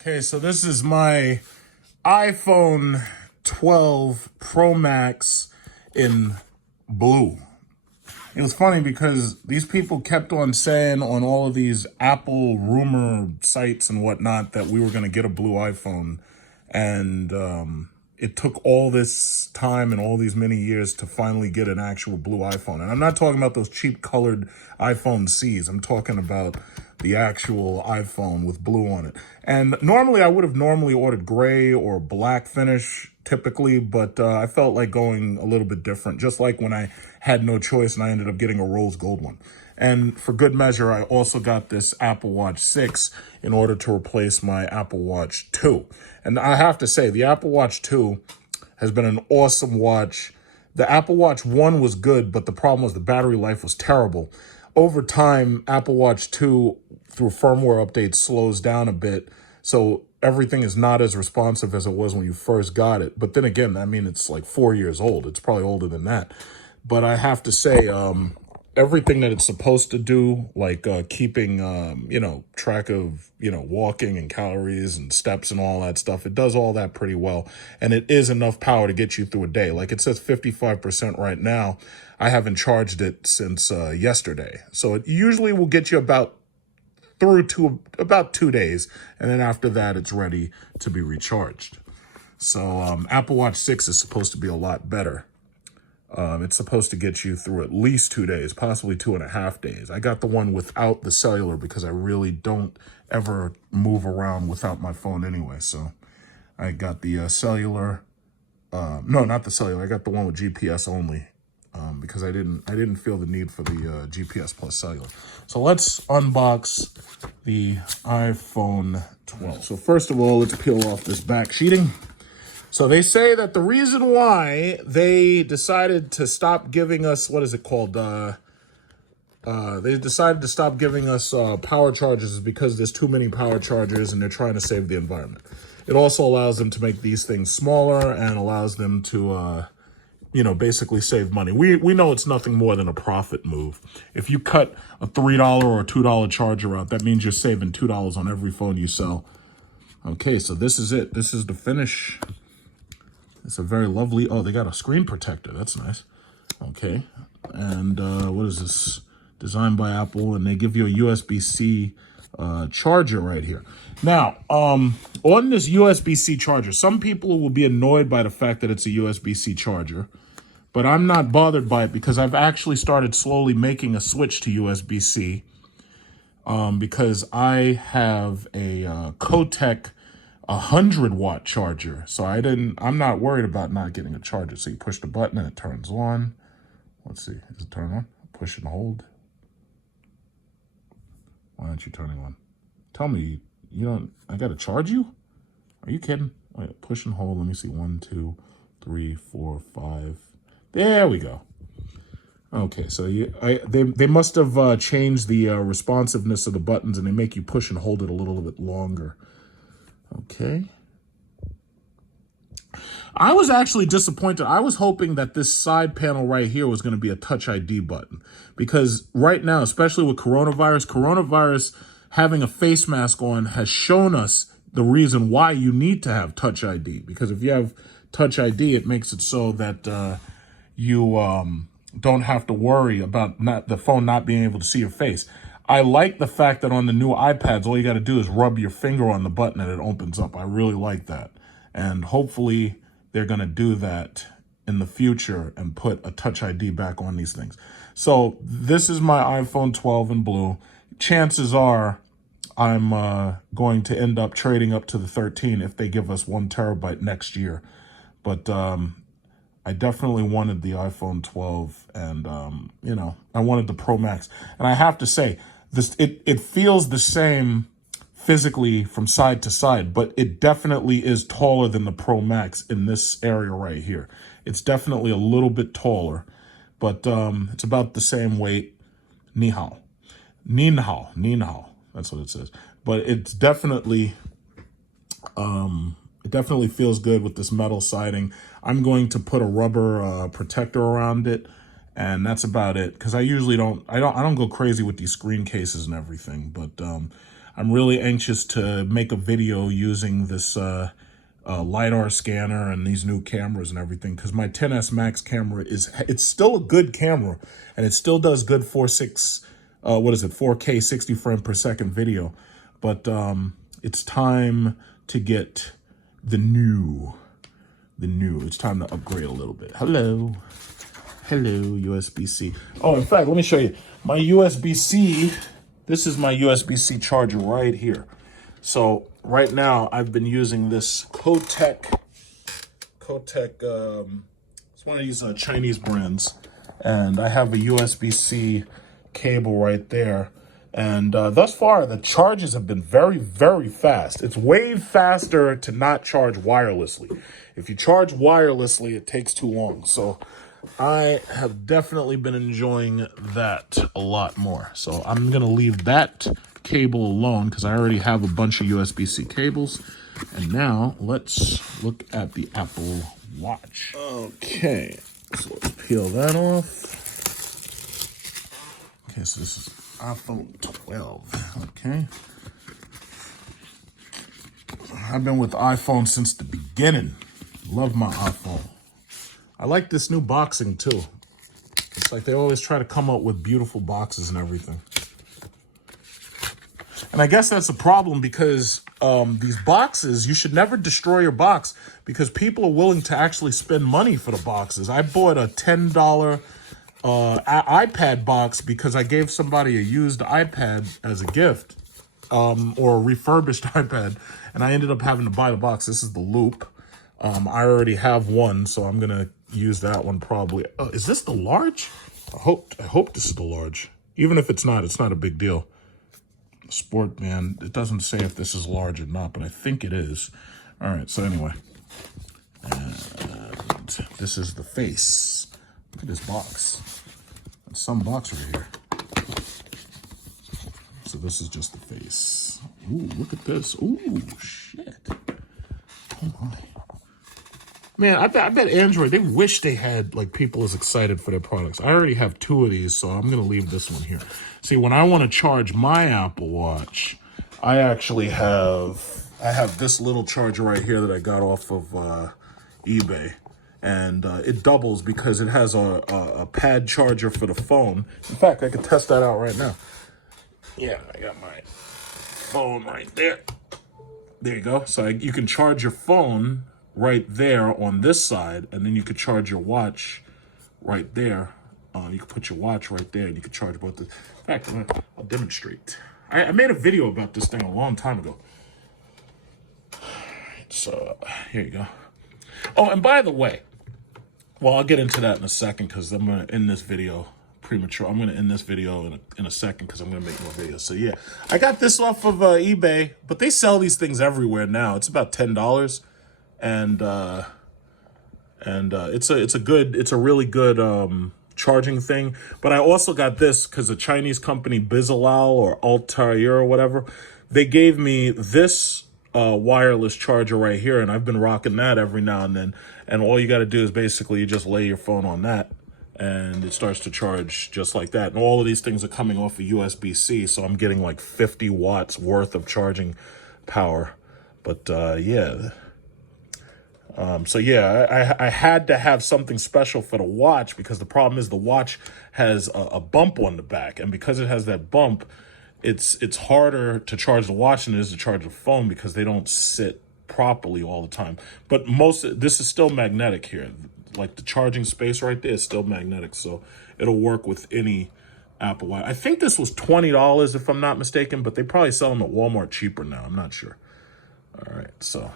Okay, so this is my iPhone 12 Pro Max in blue. It was funny because these people kept on saying on all of these Apple rumor sites and whatnot that we were going to get a blue iPhone. And it took all this time and all these many years to finally get an actual blue iPhone. And I'm not talking about those cheap colored iPhone Cs. I'm talking about the actual iPhone with blue on it. And normally I would have ordered gray or black finish typically, but I felt like going a little bit different, just like when I had no choice and I ended up getting a rose gold one. And for good measure, I also got this Apple Watch 6 in order to replace my Apple Watch 2. And I have to say, the Apple Watch 2 has been an awesome watch. The Apple Watch 1 was good, but the problem was the battery life was terrible. Over time, Apple Watch 2, through firmware updates, slows down a bit. So everything is not as responsive as it was when you first got it. But then again, I mean, it's like 4 years old. It's probably older than that. But I have to say, everything that it's supposed to do, like keeping, track of, walking and calories and steps and all that stuff, it does all that pretty well. And it is enough power to get you through a day. Like it says 55% right now. I haven't charged it since yesterday. So it usually will get you about 2 days. And then after that, it's ready to be recharged. So Apple Watch 6 is supposed to be a lot better. It's supposed to get you through at least 2 days, possibly 2.5 days. I got the one without the cellular because I really don't ever move around without my phone anyway. So I got the cellular. No, not the cellular. I got the one with GPS only because I didn't feel the need for the GPS plus cellular. So let's unbox the iPhone 12. So first of all, let's peel off this back sheeting. So they say that the reason why they decided to stop giving us, what is it called? They decided to stop giving us power chargers is because there's too many power chargers and they're trying to save the environment. It also allows them to make these things smaller and allows them to, basically save money. We know it's nothing more than a profit move. If you cut a $3 or a $2 charger out, that means you're saving $2 on every phone you sell. Okay, so this is it. This is the finish. It's a very lovely, oh, they got a screen protector. That's nice. Okay. And what is this? Designed by Apple, and they give you a USB-C charger right here. Now, on this USB-C charger, some people will be annoyed by the fact that it's a USB-C charger, but I'm not bothered by it because I've actually started slowly making a switch to USB-C because I have a Kotek 100-watt charger. So I'm not worried about not getting a charger. So you push the button and it turns on. Let's see, is it turn on? Push and hold. Why aren't you turning on? Tell me, I gotta charge you? Are you kidding? Wait, push and hold, let me see, 1, 2, 3, 4, 5. There we go. Okay, so they must have changed the responsiveness of the buttons and they make you push and hold it a little bit longer. Okay. I was actually disappointed. I was hoping that this side panel right here was going to be a Touch ID button because right now, especially with coronavirus having a face mask on has shown us the reason why you need to have Touch ID, because if you have Touch ID, it makes it so that you don't have to worry about the phone not being able to see your face. I like the fact that on the new iPads, all you got to do is rub your finger on the button and it opens up. I really like that. And hopefully they're going to do that in the future and put a Touch ID back on these things. So this is my iPhone 12 in blue. Chances are I'm going to end up trading up to the 13 if they give us 1 terabyte next year. But I definitely wanted the iPhone 12 and, I wanted the Pro Max. And I have to say, it feels the same physically from side to side, but it definitely is taller than the Pro Max in this area right here. It's definitely a little bit taller, but it's about the same weight. Ni hao. That's what it says. But it's definitely... It definitely feels good with this metal siding. I'm going to put a rubber protector around it, and that's about it. Because I usually don't go crazy with these screen cases and everything. But I'm really anxious to make a video using this LiDAR scanner and these new cameras and everything, because my XS Max camera it's still a good camera, and it still does good 4K 60 frame per second video. But it's time to get the new. It's time to upgrade a little bit. Hello, USB-C. Oh, in fact, let me show you my USB-C. This is my USB-C charger right here. So right now I've been using this Kotek. It's one of these Chinese brands, and I have a USB-C cable right there. And thus far, the charges have been very, very fast. It's way faster to not charge wirelessly. If you charge wirelessly, it takes too long. So I have definitely been enjoying that a lot more. So I'm going to leave that cable alone because I already have a bunch of USB-C cables. And now let's look at the Apple Watch. Okay, so let's peel that off. Okay, so this is iPhone 12, okay? I've been with iPhone since the beginning. Love my iPhone. I like this new boxing too. It's like they always try to come up with beautiful boxes and everything. And I guess that's a problem because these boxes, you should never destroy your box because people are willing to actually spend money for the boxes. I bought a $10 iPad box because I gave somebody a used iPad as a gift, or a refurbished iPad, and I ended up having to buy the box. This is the Loop. I already have one, so I'm gonna use that one probably. Is this the large? I hope this is the large. Even if it's not a big deal. Sport, man, it doesn't say if this is large or not, but I think it is. All right, so anyway, and this is the face. Look at this box. That's some box right here. So this is just the face. Ooh, look at this. Ooh, shit. Oh my. Man, I bet Android, they wish they had like people as excited for their products. I already have 2 of these, so I'm going to leave this one here. See, when I want to charge my Apple Watch, I have this little charger right here that I got off of eBay. And it doubles because it has a pad charger for the phone. In fact, I could test that out right now. Yeah, I got my phone right there. There you go. So you can charge your phone right there on this side, and then you could charge your watch right there. You can put your watch right there, and you can charge both. In fact, I'll demonstrate. I made a video about this thing a long time ago. So here you go. Oh, and by the way, well, I'll get into that in a second because I'm going to end this video premature. I'm going to end this video in a second because I'm going to make more videos. So yeah, I got this off of eBay, but they sell these things everywhere now. It's about $10, and it's a really good charging thing. But I also got this because a Chinese company, Bizalao or Altair or whatever, they gave me this wireless charger right here, and I've been rocking that every now and then. And all you got to do is basically you just lay your phone on that, and it starts to charge just like that. And all of these things are coming off of USB-C, so I'm getting like 50 watts worth of charging power. But yeah. So yeah, I had to have something special for the watch because the problem is the watch has a bump on the back, and because it has that bump, it's harder to charge the watch than it is to charge the phone because they don't sit properly all the time. But this is still magnetic here. Like the charging space right there is still magnetic, so it'll work with any Apple Watch. I think this was $20 if I'm not mistaken, but they probably sell them at Walmart cheaper now. I'm not sure. All right, so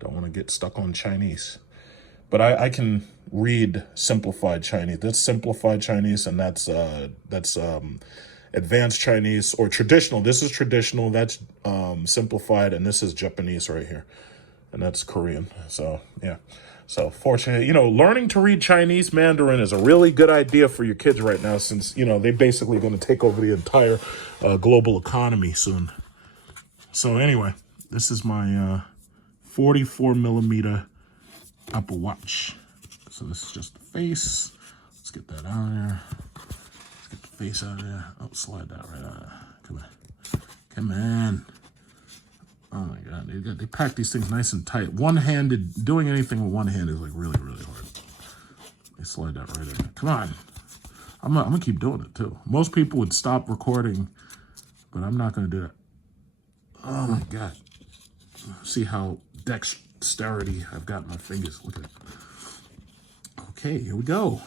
don't want to get stuck on Chinese, but I can read simplified Chinese. That's simplified Chinese, and that's advanced Chinese or traditional. This is traditional. That's simplified, and this is Japanese right here, and that's Korean. So yeah. So fortunately, learning to read Chinese Mandarin is a really good idea for your kids right now, since they're basically going to take over the entire global economy soon. So anyway, this is my 44 millimeter Apple Watch. So this is just the face. Let's get that out of there. Let's get the face out of there. Oh, slide that right out of there. Come on. Oh my God, they pack these things nice and tight. One-handed, doing anything with one hand is like really, really hard. They slide that right in there. Come on. I'm gonna keep doing it too. Most people would stop recording, but I'm not gonna do that. Oh my God. See how dexterity I've got in my fingers. Look at it. Okay, here we go.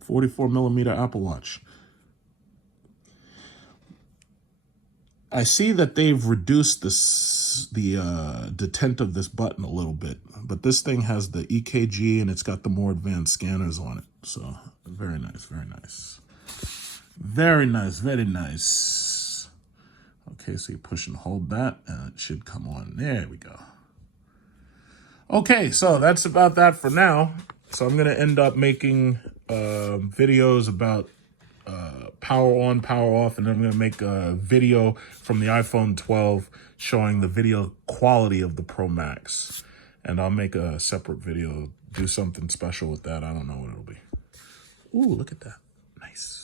44 millimeter Apple Watch. I see that they've reduced the detent of this button a little bit, but this thing has the EKG and it's got the more advanced scanners on it. So very nice, very nice. Very nice, very nice. Okay, so you push and hold that and it should come on. There we go. Okay, so that's about that for now. So I'm gonna end up making videos about power on, power off, and then I'm going to make a video from the iPhone 12 showing the video quality of the Pro Max. And I'll make a separate video, do something special with that. I don't know what it'll be. Ooh, look at that. Nice.